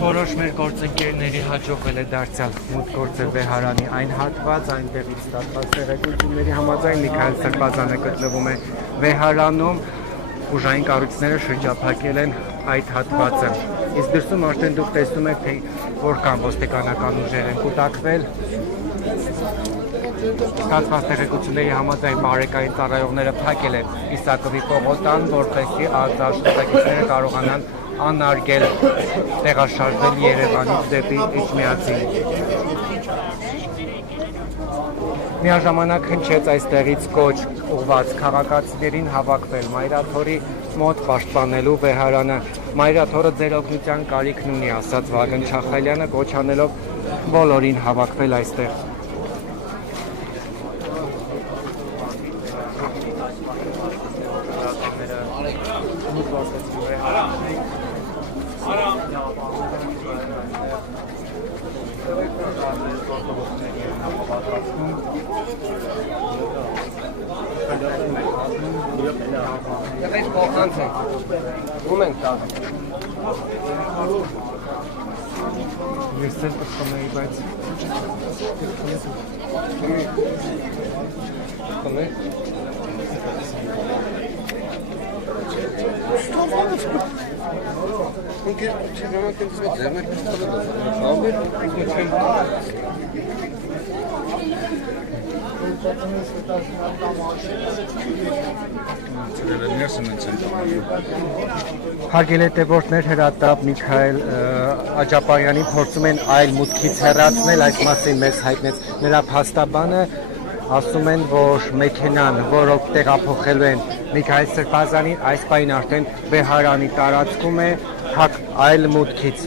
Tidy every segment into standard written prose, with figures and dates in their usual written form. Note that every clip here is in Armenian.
Որոշ մեր գործընկերների հաջողվել է դարձյալ մուտք գործել վեհարանի այն հատված, այնտեղից ստացված տեղեկությունների համաձայն Միքայել Սրբազանը գտնվում է վեհարանում, ուժային կառույցները շրջափակել են այդ հատվածը։ Իսկ դրսում արդեն դուք տեսնում եք, թե որքան ոստիկանական ուժեր են կուտակվել։ Ստացված տեղեկությունների համաձայն բարեկային ծառայողները փակել են Իսակովի պողոտան, որպեսզի ազդաշտակիցները կարողանան անարգել տեղաշարժվել Երևանից դեպի Էջմիածին։ Միաժամանակ հնչեց այստեղից կոչ ուղղված քաղաքացիներին հավաքվել Մայրաթորի մոտ պաշտպանելու վեհարանը։ Մայրաթորը ձեր օգնության կարիքն ունի, ասաց Վագն Չախալյանը, կոչ անելով բոլորին հավաքվել այստեղ։ Ես էլ կխմեի, բայց Հարգելի հետևորդներ, հրատապ Միքայել Աջապարյանի փորձում են այլ մուտքից հեռացնել, այս մասին մեզ հայտնեց նրա փաստաբանը, ասում են, որ մեքենան, որով տեղափոխելու են Միքայել Սրբազանին, այս պահին արդեն վեհարանի տարածքում է այլ մուտքից։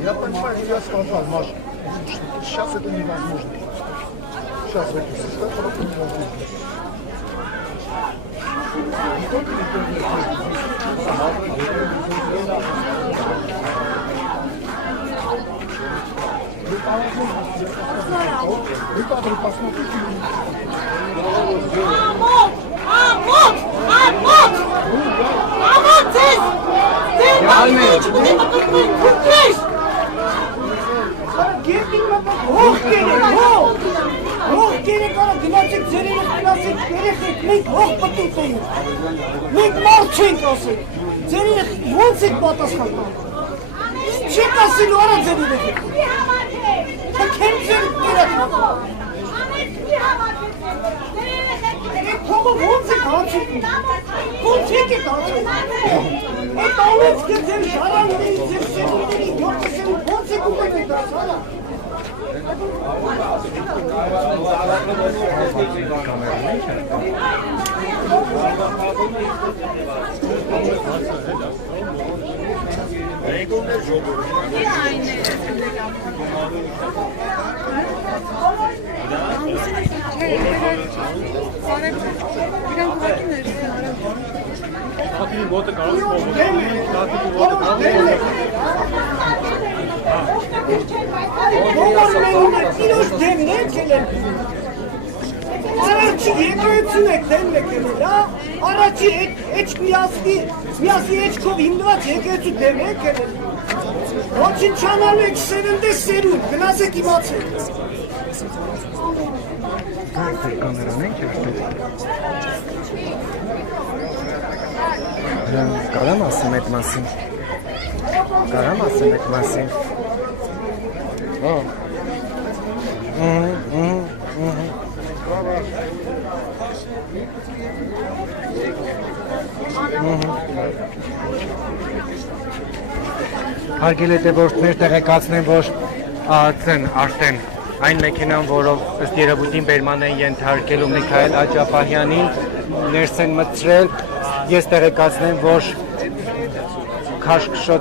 Я понимаю, я сказал, Маша, сейчас это невозможно. Сейчас в этих составах это невозможно. Вы кадры посмотрите. Aynen. Առաջի եկեղեցին եք դեմ եկել, առաջի էջ միասի էջքով հիմնված եկեղեցու դեմ եկել, ոչինչ չանալու եք սերնդե սերունդ, գնացեք իմացեք։ Կամերան ենք կարամ ասեմ այդ մասին, Հարգելի հետևորդներ տեղեկացնեմ, որ ԱԱՑ-ն արդեն այն մեքենան, որով ըստ երևույթին բերման են ենթարկելու Միքայել Աջապահյանին, ներս են մտցրել, ես տեղեկացնեմ, որ քաշքշոտ